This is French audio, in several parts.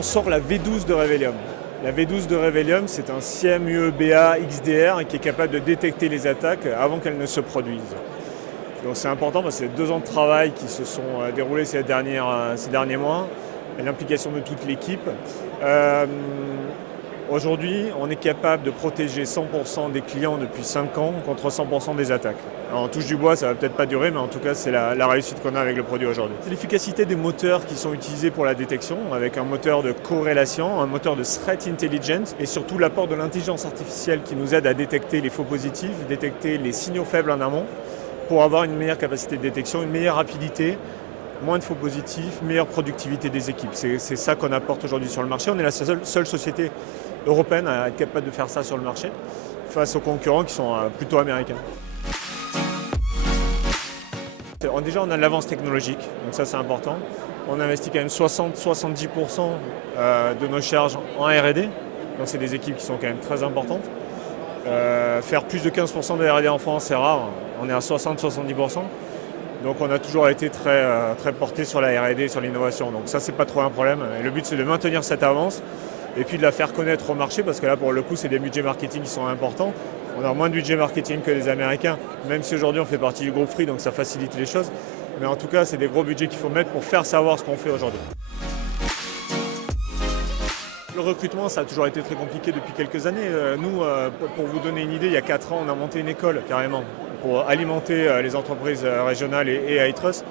on sort la V12 de Revelium. La V12 de Revelium, c'est un CMUE-BA XDR qui est capable de détecter les attaques avant qu'elles ne se produisent. Donc c'est important parce que c'est 2 ans de travail qui se sont déroulés ces derniers mois, et l'implication de toute l'équipe. Aujourd'hui, on est capable de protéger 100% des clients depuis 5 ans contre 100% des attaques. Alors, on touche du bois, ça va peut-être pas durer, mais en tout cas, c'est la réussite qu'on a avec le produit aujourd'hui. C'est l'efficacité des moteurs qui sont utilisés pour la détection, avec un moteur de corrélation, un moteur de threat intelligence, et surtout l'apport de l'intelligence artificielle qui nous aide à détecter les faux positifs, détecter les signaux faibles en amont, pour avoir une meilleure capacité de détection, une meilleure rapidité, moins de faux positifs, meilleure productivité des équipes. C'est ça qu'on apporte aujourd'hui sur le marché. On est la seule société européenne à être capable de faire ça sur le marché, face aux concurrents qui sont plutôt américains. Déjà, on a de l'avance technologique, donc ça c'est important. On investit quand même 60-70% de nos charges en R&D, donc c'est des équipes qui sont quand même très importantes. Faire plus de 15% de R&D en France, c'est rare, on est à 60-70%. Donc on a toujours été très porté sur la R&D et sur l'innovation. Donc ça, c'est pas trop un problème. Et le but, c'est de maintenir cette avance et puis de la faire connaître au marché, parce que là, pour le coup, c'est des budgets marketing qui sont importants. On a moins de budget marketing que les Américains, même si aujourd'hui on fait partie du groupe Free, donc ça facilite les choses. Mais en tout cas, c'est des gros budgets qu'il faut mettre pour faire savoir ce qu'on fait aujourd'hui. Le recrutement, ça a toujours été très compliqué depuis quelques années. Nous, pour vous donner une idée, il y a 4 ans, on a monté une école carrément pour alimenter les entreprises régionales et iTrust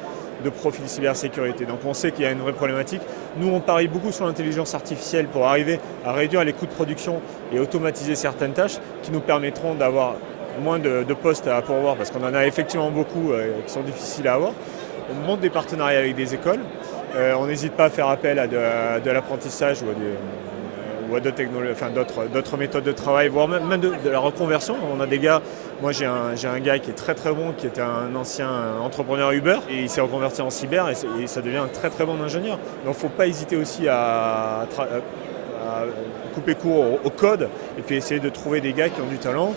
de profils cybersécurité. Donc on sait qu'il y a une vraie problématique. Nous, on parie beaucoup sur l'intelligence artificielle pour arriver à réduire les coûts de production et automatiser certaines tâches qui nous permettront d'avoir moins de postes à pourvoir, parce qu'on en a effectivement beaucoup qui sont difficiles à avoir. On monte des partenariats avec des écoles. On n'hésite pas à faire appel à de l'apprentissage ou à d'autres méthodes de travail, voire même de la reconversion. On a des gars, moi j'ai un gars qui est très très bon, qui était un ancien entrepreneur Uber, et il s'est reconverti en cyber et ça devient un très très bon ingénieur. Donc il ne faut pas hésiter aussi à couper court au code et puis essayer de trouver des gars qui ont du talent.